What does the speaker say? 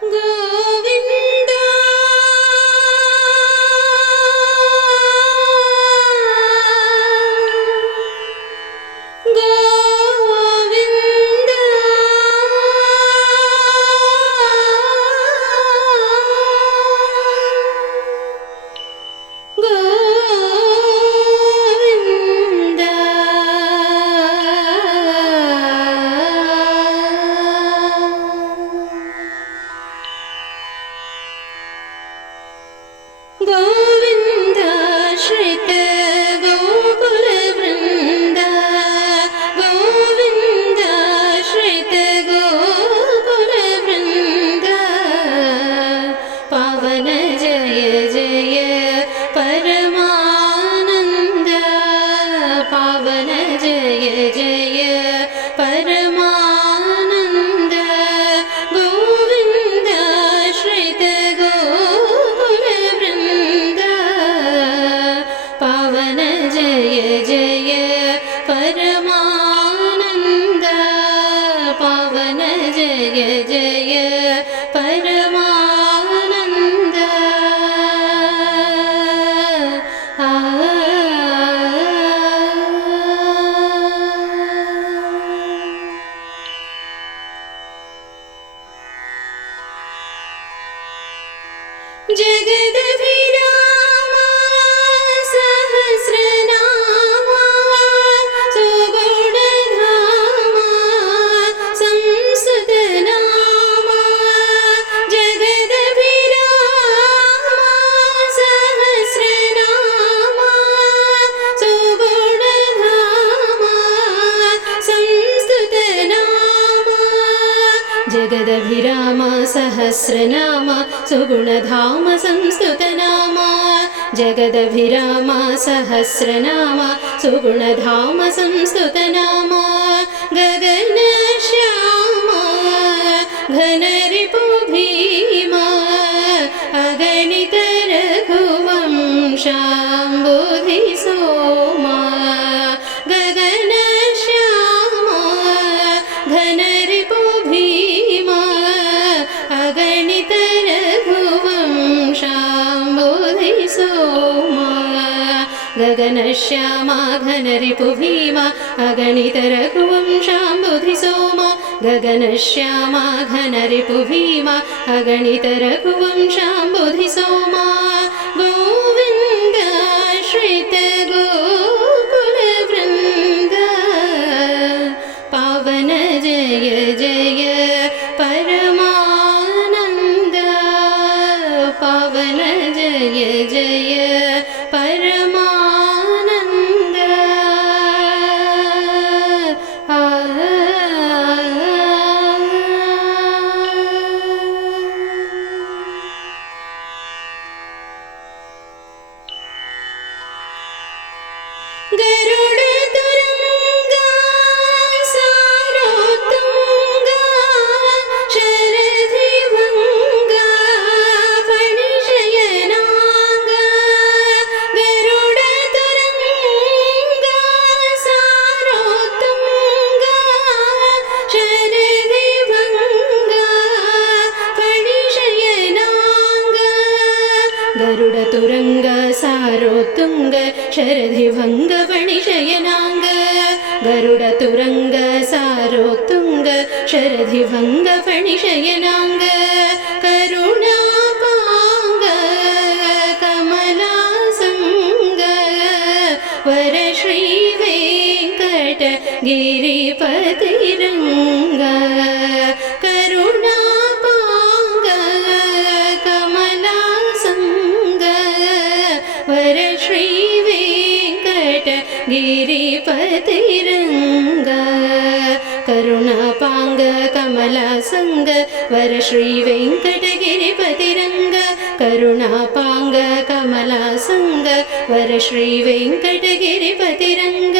Good. Jaya Jaya പരമാനന്ദ. ജഗദധി जगदभिराम सहस्रनाम सुगुणधाम संस्तुतनाम। जगदभिराम सहस्रनाम सुगुणधाम संस्तुतनाम। गगनश्याम घनरिपु गगनश्यामा घनरिपुभीमा अगणित रघुवंशाम्बुधि सोमा गगनश्यामा घनरिपुभीमा अगणित रघुवंश्याम्बुधि सोमा। गरुडतुरङ्ग सारोत्तुङ्ग शरधिभङ्ग फणिशयनाङ्ग गरुडतुरङ्ग सारोत्तुङ्ग शरधिभङ्ग फणिशयनाङ्ग करुणापाङ्ग कमलासङ्ग वर श्रीवेङ्कट गिरिपतिरङ्ग கருணாபாங்க கமலாசங்க வர ஸ்ரீ வெங்கடகிரிபதிரங்க கருணாபாங்க கமலாசங்க வர ஸ்ரீ வெங்கடகிரிபதிரங்க